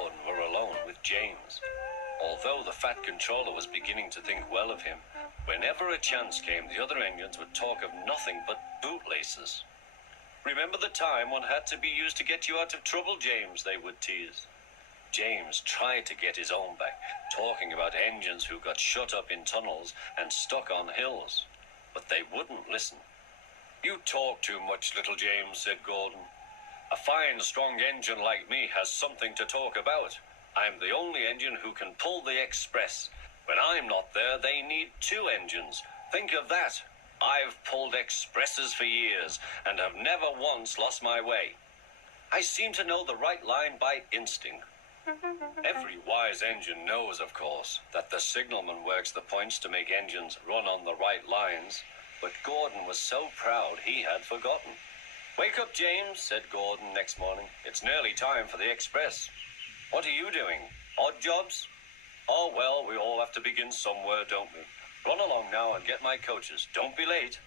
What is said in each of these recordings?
Gordon were alone with James. Although the Fat Controller was beginning to think well of him, whenever a chance came, the other engines would talk of nothing but bootlaces. "Remember the time one had to be used to get you out of trouble, James," they would tease. James tried to get his own back, talking about engines who got shut up in tunnels and stuck on hills. But they wouldn't listen. "You talk too much, little James," said Gordon. "A fine, strong engine like me has something to talk about. I'm the only engine who can pull the express. When I'm not there, they need two engines. Think of that. I've pulled expresses for years and have never once lost my way. I seem to know the right line by instinct." Every wise engine knows, of course, that the signalman works the points to make engines run on the right lines, but Gordon was so proud he had forgotten. "Wake up, James," said Gordon next morning. "It's nearly time for the express. What are you doing? Odd jobs?" "Oh, well, we all have to begin somewhere, don't we? Run along now and get my coaches. Don't be late."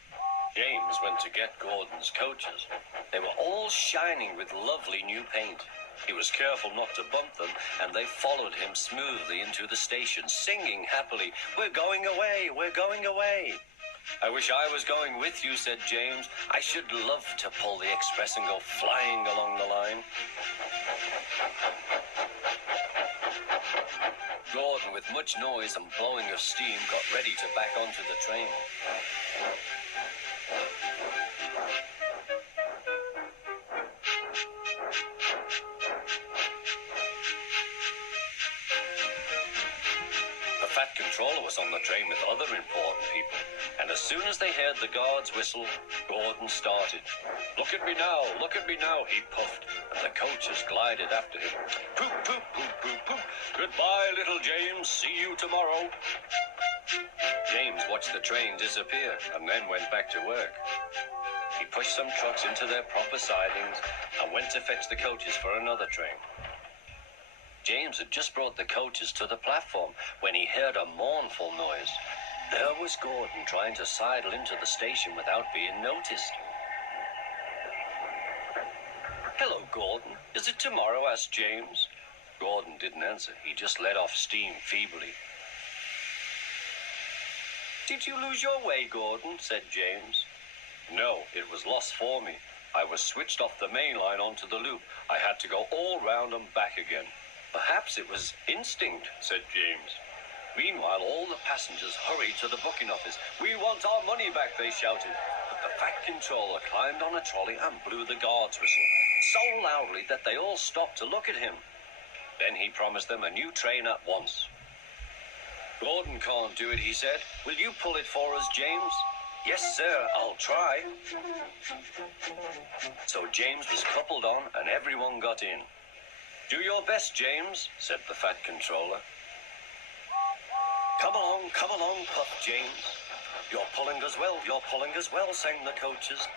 James went to get Gordon's coaches. They were all shining with lovely new paint. He was careful not to bump them, and they followed him smoothly into the station, singing happily, "We're going away, we're going away." "I wish I was going with you," said James. "I should love to pull the express and go flying along the line." Gordon, with much noise and blowing of steam, got ready to back onto the train. The Fat Controller was on the train with other important people, and as soon as they heard the guard's whistle, Gordon started. "Look at me now," he puffed, and the coaches glided after him. "Poop, poop, poop, poop, poop. Goodbye, little James. See you tomorrow." James watched the train disappear and then went back to work. He pushed some trucks into their proper sidings and went to fetch the coaches for another train. James had just brought the coaches to the platform when he heard a mournful noise. There was Gordon trying to sidle into the station without being noticed. "Hello, Gordon. Is it tomorrow?" asked James. Gordon didn't answer. He just let off steam feebly. "Did you lose your way, Gordon?" said James. "No, it was lost for me. I was switched off the main line onto the loop. I had to go all round and back again." "Perhaps it was instinct," said James. Meanwhile, all the passengers hurried to the booking office. "We want our money back," they shouted. But the Fat Controller climbed on a trolley and blew the guard's whistle, so loudly that they all stopped to look at him. Then he promised them a new train at once. "Gordon can't do it," he said. "Will you pull it for us, James?" "Yes, sir, I'll try." So James was coupled on and everyone got in. "Do your best, James," said the Fat Controller. Come along, puffed James. You're pulling as well, sang the coaches.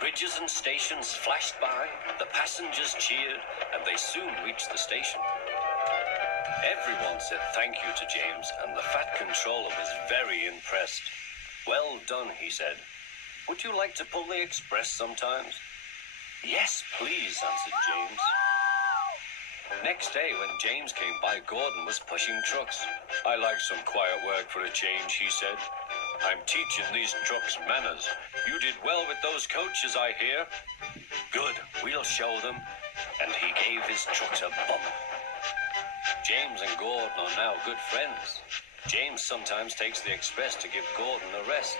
Bridges and stations flashed by, the passengers cheered, and they soon reached the station. Everyone said thank you to James, and the Fat Controller was very impressed. "Well done," he said. "Would you like to pull the express sometimes?" "Yes, please," answered James. Next day, when James came by, Gordon was pushing trucks. "I like some quiet work for a change," he said. "I'm teaching these trucks manners. You did well with those coaches, I hear." "Good, we'll show them." And he gave his trucks a bump. James and Gordon are now good friends. James sometimes takes the express to give Gordon a rest.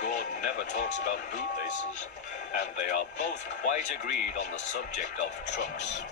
Gordon never talks about bootlaces, and they are both quite agreed on the subject of trucks.